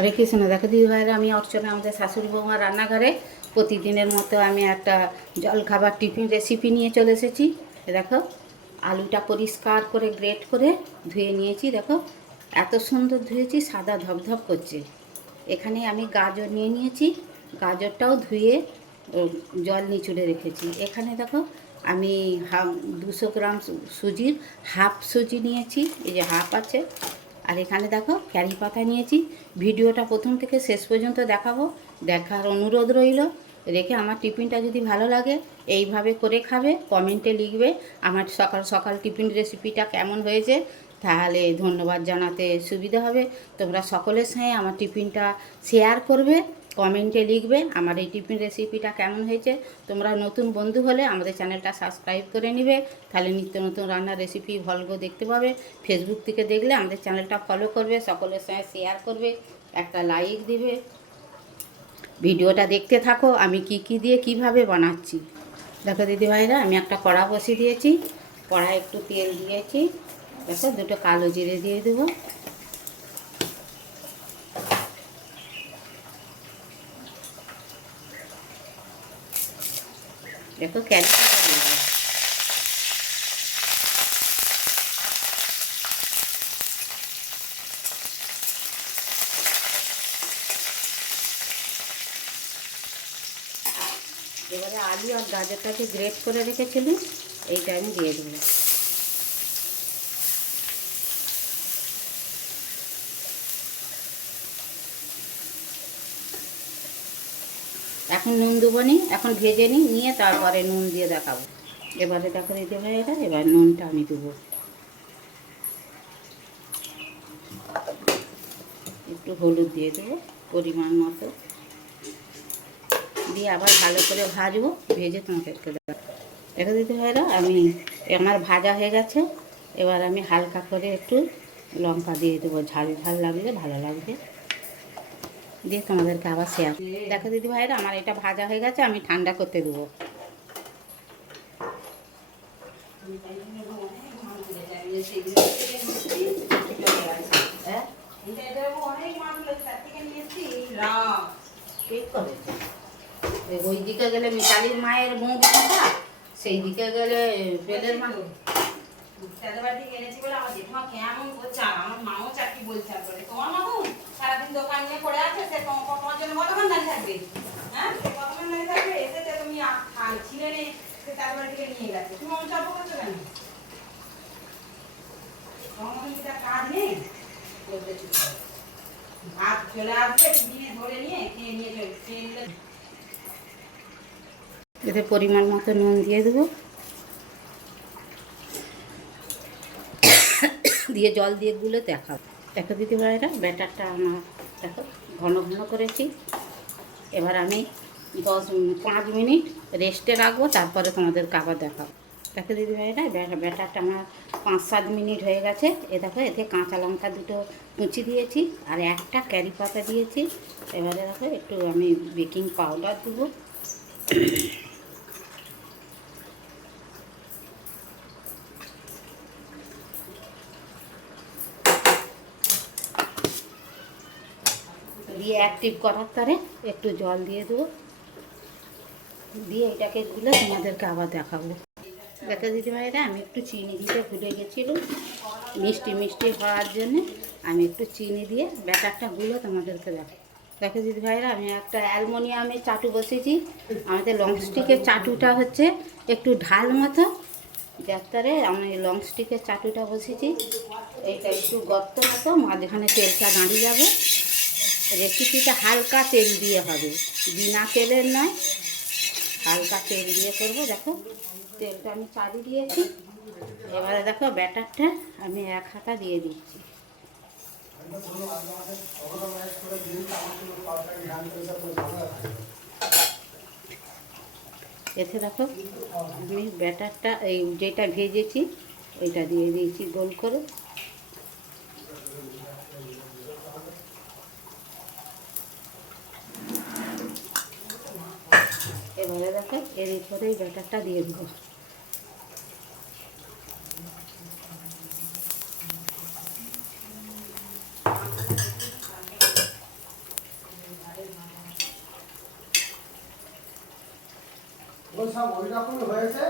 হরে কৃষ্ণ। দেখো দিদিভাইরা, আমি অর্চনা আমাদের শাশুড়ি বৌমা রান্নাঘরে প্রতিদিনের মতো আমি একটা জলখাবার টিফিন রেসিপি নিয়ে চলে এসেছি। দেখো, আলুটা পরিষ্কার করে গ্রেট করে ধুয়ে নিয়েছি। দেখো এত সুন্দর ধুয়েছি, সাদা ধপধপ করছে। এখানে আমি গাজর নিয়ে নিয়েছি, গাজরটাও ধুয়ে জল নিচুড়ে রেখেছি। এখানে দেখো আমি 200 গ্রাম সুজির হাফ সুজি নিয়েছি, এই যে হাফ আছে। আর এখানে দেখো ক্যারি পাতা নিয়েছি। ভিডিওটা প্রথম থেকে শেষ পর্যন্ত দেখাবো, দেখার অনুরোধ রইল। রেখে আমার টিফিনটা যদি ভালো লাগে এইভাবে করে খাবে, কমেন্টে লিখবে আমার সকাল সকাল টিফিন রেসিপিটা কেমন হয়েছে, তাহলে ধন্যবাদ জানাতে সুবিধা হবে। তোমরা সকলের সঙ্গে আমার টিফিনটা শেয়ার করবে, কমেন্টে লিখবে আমার এই টিফিন রেসিপিটা কেমন হয়েছে। তোমরা নতুন বন্ধু হলে আমাদের চ্যানেলটা সাবস্ক্রাইব করে নিবে, তাহলে নিত্য নতুন রান্নার রেসিপি ভলগো দেখতে পাবে। ফেসবুক থেকে দেখলে আমাদের চ্যানেলটা ফলো করবে, সকলের সঙ্গে শেয়ার করবে, একটা লাইক দিবে। ভিডিওটা দেখতে থাকো আমি কি দিয়ে কিভাবে বানাচ্ছি। দেখো দিদিভাইরা, আমি একটা কড়া বসিয়ে দিয়েছি, কড়ায় একটু তেল দিয়েছি। দেখো দুটো কালো জিরে দিয়ে দেবো। দেখো ক্যারিটা দিয়ে দেবো। এবারে আলু আর গাজরটাকে গ্রেট করে রেখেছিলাম, এইটা আমি দিয়ে দেবো। এখন নুন দেবো নি, এখন ভেজে নিয়ে তারপরে নুন দিয়ে দেখাবো। এবারে দেখো দিতে ভাই, এটা এবার নুনটা আমি দেবো, একটু হলুদ দিয়ে দেবো পরিমাণ মতো, দিয়ে আবার ভালো করে ভাজবো। ভেজে তোমাদেরকে দেখো দিতে ভাইরা, আমার ভাজা হয়ে গেছে। এবার আমি হালকা করে একটু লঙ্কা দিয়ে দেবো, ঝাল ঝাল লাগলে ভালো লাগবে, দিয়ে তোমাদেরকে আবার শেয়ার। দেখো দিদি ভাইরা, আমার এটা ভাজা হয়ে গেছে, আমি ঠান্ডা করতে দেবো। ওই দিকে গেলে মিতালির মায়ের বৌদি কথা, সেই দিকে গেলে বেলের মা এনেছি বলে আমার জেঠিমা কেমন বলছে, আমার মাও চাকরি বলছে। তোমার মা সারাদিন দোকান নিয়ে পড়ে আছে, সে তোমার জন্য কতক্ষণ দাঁড়িয়ে থাকবে? হ্যাঁ, কতক্ষণ দাঁড়িয়ে থাকবে? এসেছে তুমি ছিলে নে, সে তার বাড়ি থেকে নিয়ে গেছে। তুমি অন্য চাপ করছো কেন? তোমার মতন কি তার কাজ নেই? ভাত চলে আসবে, টিফিনে ধরে নিয়ে খেয়ে নিয়ে খেয়ে নিলে। এতে পরিমাণ মতো নুন দিয়ে দেবো, দিয়ে জল দিয়ে গুলে দেখাবো। দেখো দিদি ভাইরা, ব্যাটারটা আমার দেখো ঘন ঘন করেছি। এবার আমি 5 মিনিট রেস্টে রাখবো, তারপরে তোমাদেরকে আবার দেখাবো। দেখো দিদি ভাইরা, ব্যাটারটা আমার 5-7 মিনিট হয়ে গেছে। এ দেখো, এতে কাঁচা লঙ্কা দুটো কুচি দিয়েছি আর একটা ক্যারি পাতা দিয়েছি। এবারে দেখো একটু আমি বেকিং পাউডার দেবো। দিয়ে অ্যাক্টিভ করার পরে একটু জল দিয়ে দেবো, দিয়ে এটাকে গুলে তোমাদেরকে আবার দেখাবো। দেখো দিদিভাইরা, আমি একটু চিনি দিতে ভুলে গেছিলাম, মিষ্টি মিষ্টি হওয়ার জন্যে আমি একটু চিনি দিয়ে ব্যাটারটা গুলে তোমাদেরকে দেখো। দেখো দিদিভাইরা, আমি একটা অ্যালুমিনিয়ামের চাটু বসেছি। আমাদের লংস্টিকের চাটুটা হচ্ছে একটু ঢাল মতো, যাত্রারে আমি লংস্টিকের চাটুটা বসেছি। এইটা একটু গর্ত মতো, মাঝখানে তেলটা দাঁড়িয়ে যাবে। রেসিপিটা হালকা তেল দিয়ে হবে, বিনা তেলের নয়, হালকা তেল দিয়ে করবো। দেখো তেলটা আমি চালিয়ে দিয়েছি। এবারে দেখো ব্যাটারটা আমি 1 হাতা দিয়ে দিচ্ছি। এতে দেখো আমি ব্যাটারটা এই যেটা ভেজেছি ওইটা দিয়ে দিয়েছি গোল করে। এবারে দেখো এর উপরেই ব্যাটারটা দিয়ে দেবো। যখন সব ওই রকমই হয়েছে,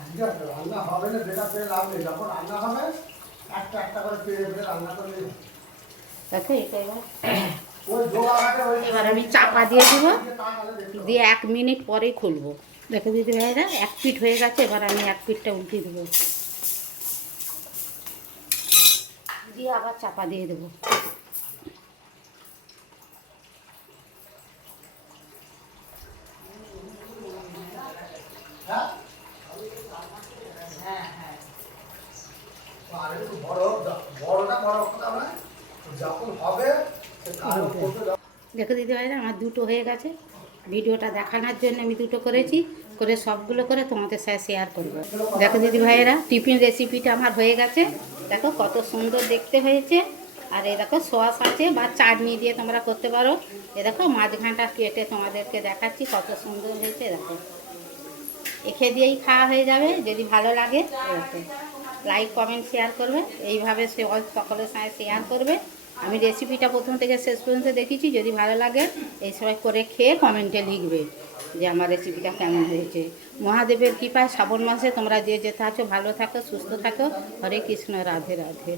আজকে রান্না হবে না, বেটা পেয়ে লাভ নেই। যখন রান্না হবে একটা একটা করে পেরে পেরে রান্না করলেই হবে। দেখো এটা এবার ওই জোগাড়াটে ওই এবার আমি চাপা দিয়ে দেবো, তাকালে দেখতে হবে। দিয়ে 1 মিনিট পরেই খুলবো। দেখো দিদি ভাইরা 1 পিঠ হয়ে গেছে, এবার আমি 1 পিঠটা উল্টে দেবো, দিয়ে আবার চাপা দিয়ে দেবো। হ্যাঁ? আর একটু বড়টা বড় কথা নয়, যখন হবে সে কারো করতে দাও। দেখো দিদি ভাইরা আমার দুটো হয়ে গেছে। ভিডিওটা দেখানোর জন্য আমি দুটো করেছি, করে সবগুলো করে তোমাদের সাথে শেয়ার করবো। দেখো দিদি ভাইয়েরা টিফিন রেসিপিটা আমার হয়ে গেছে। দেখো কত সুন্দর দেখতে হয়েছে। আর এই দেখো সস আছে বা চাটনি দিয়ে তোমরা করতে পারো। এ দেখো মাঝখানটা কেটে তোমাদেরকে দেখাচ্ছি কত সুন্দর হয়েছে। দেখো এখে দিয়েই খাওয়া হয়ে যাবে। যদি ভালো লাগে দেখো লাইক কমেন্ট শেয়ার করবে, এইভাবে সকলের সাথে শেয়ার করবে। আমি রেসিপিটা প্রথম থেকে শেষ পর্যন্ত দেখেছি, যদি ভালো লাগে এই সবাই করে খেয়ে কমেন্টে লিখবে যে আমার রেসিপিটা কেমন হয়েছে। মহাদেবের কৃপায় শ্রাবণ মাসে তোমরা যে যেতে আছো ভালো থাকো, সুস্থ থাকো। হরে কৃষ্ণ, রাধে রাধে।